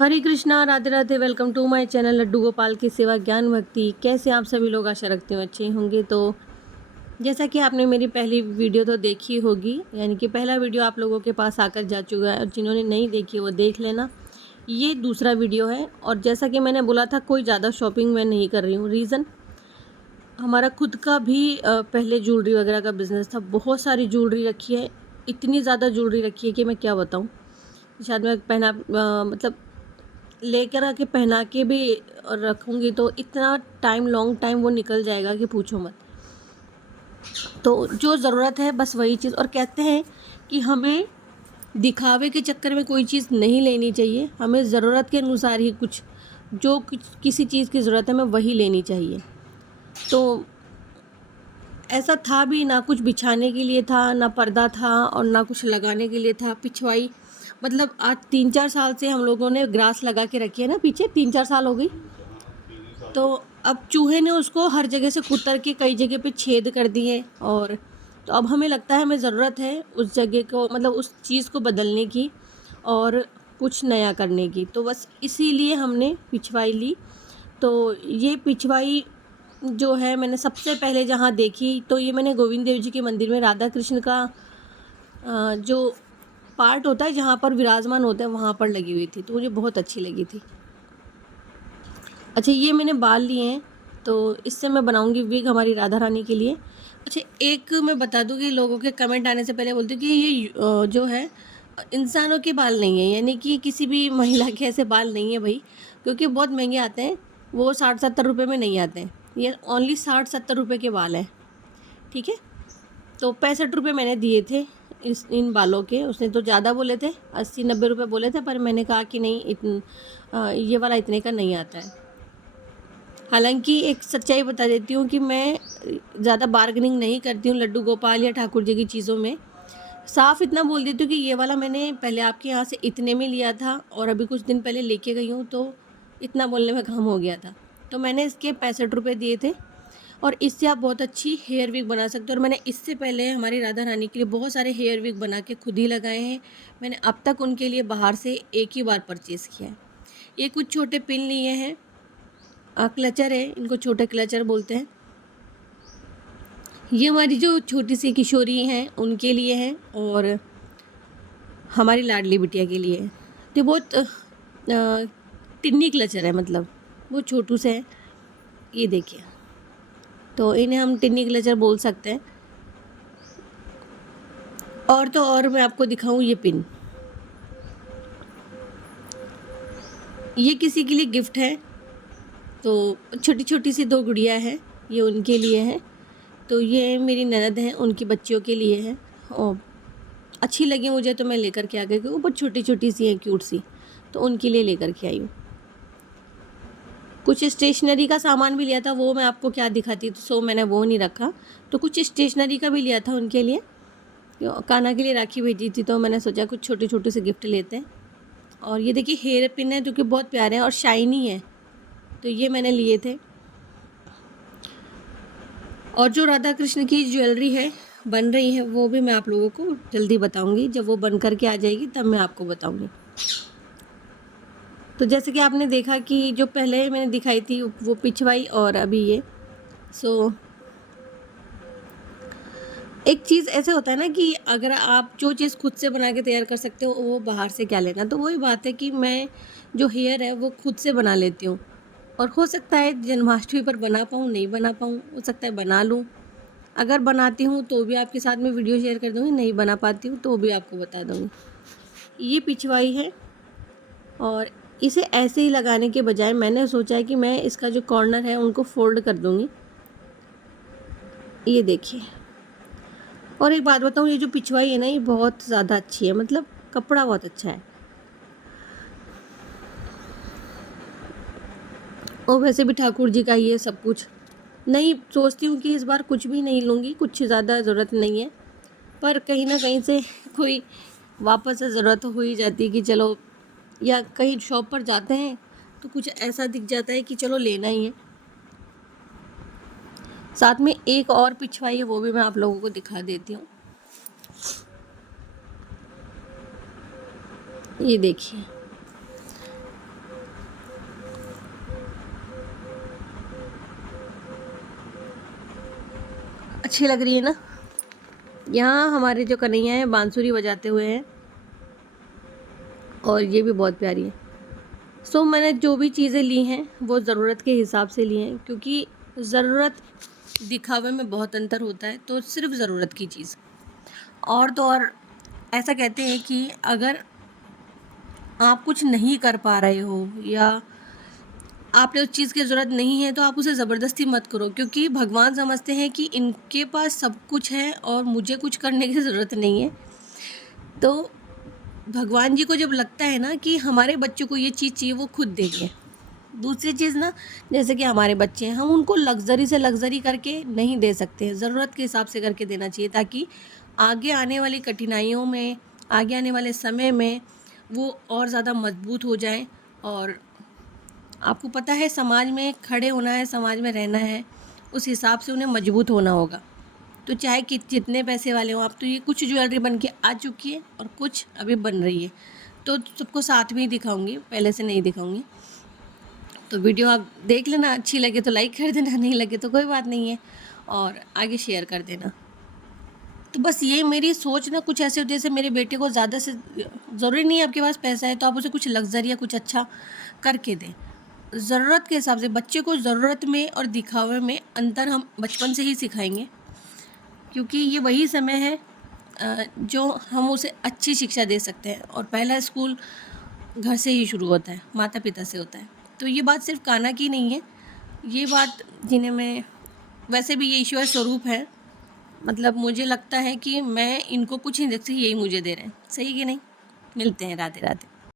Hare Krishna, Radhe Radhe. Welcome to my channel Laddu Gopal की सेवा ज्ञान भक्ति। कैसे आप सभी लोग, आशा रखती हूँ अच्छे होंगे। तो जैसा कि आपने मेरी पहली वीडियो तो देखी होगी, यानी कि पहला वीडियो आप लोगों के पास आकर जा चुका है, और जिन्होंने नहीं देखी वो देख लेना। ये दूसरा वीडियो है, और जैसा कि मैंने बोला था, कोई ज़्यादा शॉपिंग मैं नहीं कर रही हूँ। रीज़न, हमारा खुद का भी पहले ज्वेलरी वगैरह का बिज़नेस था। बहुत सारी ज्वेलरी रखी है, इतनी ज़्यादा ज्वेलरी रखी है कि मैं क्या बताऊँ। शायद मैं मतलब लेकर आके पहना के भी रखूँगी तो इतना टाइम, लॉन्ग टाइम वो निकल जाएगा कि पूछो मत। तो जो ज़रूरत है बस वही चीज़। और कहते हैं कि हमें दिखावे के चक्कर में कोई चीज़ नहीं लेनी चाहिए, हमें ज़रूरत के अनुसार ही किसी चीज़ की ज़रूरत है हमें वही लेनी चाहिए। तो ऐसा था भी, ना कुछ बिछाने के लिए था, ना पर्दा था, और ना कुछ लगाने के लिए था। पिछवाई मतलब आज 3-4 साल से हम लोगों ने ग्रास लगा के रखी है ना, पीछे 3-4 साल हो गई। तो अब चूहे ने उसको हर जगह से कुतर के कई जगह पे छेद कर दिए, और तो अब हमें लगता है हमें ज़रूरत है उस जगह को, मतलब उस चीज़ को बदलने की और कुछ नया करने की। तो बस इसीलिए हमने पिछवाई ली। तो ये पिछवाई जो है मैंने सबसे पहले जहाँ देखी, तो ये मैंने गोविंद देव जी के मंदिर में राधा कृष्ण का जो पार्ट होता है जहाँ पर विराजमान होता है वहाँ पर लगी हुई थी, तो मुझे बहुत अच्छी लगी थी। अच्छा, ये मैंने बाल लिए हैं, तो इससे मैं बनाऊंगी विग हमारी राधा रानी के लिए। अच्छा, एक मैं बता दूँ कि लोगों के कमेंट आने से पहले बोलती हूँ कि ये जो है इंसानों के बाल नहीं है, यानी कि किसी भी महिला के ऐसे बाल नहीं है भाई, क्योंकि बहुत महंगे आते हैं। वो 60-70 रुपये में नहीं आते हैं, ये ओनली 60-70 रुपये के बाल हैं। ठीक है, तो 65 रुपये मैंने दिए थे इन बालों के। उसने तो ज़्यादा बोले थे, 80-90 रुपये बोले थे, पर मैंने कहा कि नहीं, ये वाला इतने का नहीं आता है। हालांकि एक सच्चाई बता देती हूँ कि मैं ज़्यादा बार्गेनिंग नहीं करती हूँ लड्डू गोपाल या ठाकुर जी की चीज़ों में। साफ़ इतना बोल देती हूँ कि ये वाला मैंने पहले आपके यहाँ से इतने में लिया था, और अभी कुछ दिन पहले लेके गई हूँ, तो इतना बोलने में काम हो गया था। तो मैंने इसके 65 रुपये दिए थे, और इससे आप बहुत अच्छी हेयर विग बना सकते हो। और मैंने इससे पहले हमारी राधा रानी के लिए बहुत सारे हेयर विग बना के खुद ही लगाए हैं। मैंने अब तक उनके लिए बाहर से एक ही बार परचेज़ किया है। ये कुछ छोटे पिन लिए हैं, क्लचर है, इनको छोटे क्लचर बोलते हैं। ये हमारी जो छोटी सी किशोरी हैं उनके लिए हैं, और हमारी लाडली बिटिया के लिए है। तो बहुत टिन्नी क्लचर है, मतलब वो छोटू से है। ये देखिए, तो इन्हें हम टिन्नी क्लचर बोल सकते हैं। और तो और मैं आपको दिखाऊं, ये पिन, ये किसी के लिए गिफ्ट है। तो छोटी छोटी सी 2 गुड़िया है, ये उनके लिए है। तो ये मेरी ननद हैं, उनकी बच्चियों के लिए है, और अच्छी लगी मुझे तो मैं लेकर के आ गई, क्योंकि वो बहुत छोटी छोटी सी हैं, क्यूट सी, तो उनके लिए लेकर के आई हूँ। कुछ स्टेशनरी का सामान भी लिया था, वो मैं आपको क्या दिखाती, तो सो मैंने वो नहीं रखा। तो कुछ स्टेशनरी का भी लिया था उनके लिए, कान्हा के लिए राखी भेजी थी, तो मैंने सोचा कुछ छोटे छोटे से गिफ्ट लेते हैं। और ये देखिए हेयर पिन है, जो कि बहुत प्यारे हैं और शाइनी है, तो ये मैंने लिए थे। और जो राधा कृष्ण की ज्वेलरी है बन रही है, वो भी मैं आप लोगों को जल्दी बताऊंगी। जब वो बन करके आ जाएगी तब मैं आपको बताऊंगी। तो जैसे कि आपने देखा कि जो पहले मैंने दिखाई थी वो पिछवाई, और अभी ये। सो एक चीज़ ऐसे होता है ना कि अगर आप जो चीज़ खुद से बना के तैयार कर सकते हो, वो बाहर से क्या लेना। तो वही बात है कि मैं जो हेयर है वो खुद से बना लेती हूँ, और हो सकता है जन्माष्टमी पर बना पाऊँ, नहीं बना पाऊँ, हो सकता है बना लूँ। अगर बनाती हूँ तो भी आपके साथ में वीडियो शेयर कर दूँगी, नहीं बना पाती हूँ तो भी आपको बता दूँगी। ये पिछवाई है, और इसे ऐसे ही लगाने के बजाय मैंने सोचा है कि मैं इसका जो कॉर्नर है उनको फोल्ड कर दूँगी। ये देखिए, और एक बात बताऊँ, ये जो पिछवाई है ना, ये बहुत ज़्यादा अच्छी है, मतलब कपड़ा बहुत अच्छा है। और वैसे भी ठाकुर जी का ही है सब कुछ। नहीं, सोचती हूँ कि इस बार कुछ भी नहीं लूँगी, कुछ ज़्यादा ज़रूरत नहीं है, पर कहीं ना कहीं से कोई वापस से ज़रूरत हो ही जाती है कि चलो, या कहीं शॉप पर जाते हैं तो कुछ ऐसा दिख जाता है कि चलो लेना ही है। साथ में एक और पिछवाई है, वो भी मैं आप लोगों को दिखा देती हूँ। ये देखिए, अच्छी लग रही है ना। यहाँ हमारे जो कन्हैया हैं बांसुरी बजाते हुए हैं और ये भी बहुत प्यारी है। सो मैंने जो भी चीज़ें ली हैं वो ज़रूरत के हिसाब से ली हैं, क्योंकि ज़रूरत दिखावे में बहुत अंतर होता है। तो सिर्फ ज़रूरत की चीज़। और तो और ऐसा कहते हैं कि अगर आप कुछ नहीं कर पा रहे हो या आपने उस चीज़ की ज़रूरत नहीं है तो आप उसे ज़बरदस्ती मत करो, क्योंकि भगवान समझते हैं कि इनके पास सब कुछ है और मुझे कुछ करने की ज़रूरत नहीं है। तो भगवान जी को जब लगता है ना कि हमारे बच्चों को ये चीज़ चाहिए, वो खुद देंगे। दूसरी चीज़ ना, जैसे कि हमारे बच्चे हैं, हम उनको लग्ज़री से लग्ज़री करके नहीं दे सकते हैं, ज़रूरत के हिसाब से करके देना चाहिए, ताकि आगे आने वाली कठिनाइयों में, आगे आने वाले समय में वो और ज़्यादा मजबूत हो जाएं। और आपको पता है समाज में खड़े होना है, समाज में रहना है, उस हिसाब से उन्हें मजबूत होना होगा। तो चाहे कि जितने पैसे वाले हो आप, तो ये कुछ ज्वेलरी बन के आ चुकी है और कुछ अभी बन रही है, तो सबको साथ में ही दिखाऊंगी, पहले से नहीं दिखाऊंगी। तो वीडियो आप देख लेना, अच्छी लगे तो लाइक कर देना, नहीं लगे तो कोई बात नहीं है, और आगे शेयर कर देना। तो बस ये मेरी सोच ना कुछ ऐसे होती है, जैसे मेरे बेटे को ज़्यादा से ज़रूरी नहीं है आपके पास पैसा है तो आप उसे कुछ लग्जरी या कुछ अच्छा करके दें। ज़रूरत के हिसाब से बच्चे को ज़रूरत में और दिखावे में अंतर हम बचपन से ही सिखाएंगे, क्योंकि ये वही समय है जो हम उसे अच्छी शिक्षा दे सकते हैं। और पहला स्कूल घर से ही शुरू होता है, माता पिता से होता है। तो ये बात सिर्फ कान्हा की नहीं है, ये बात जिन्हें मैं, वैसे भी ये ईश्वर स्वरूप है। मतलब मुझे लगता है कि मैं इनको कुछ नहीं देती, यही मुझे दे रहे हैं। सही कि नहीं? मिलते हैं, राधे राधे।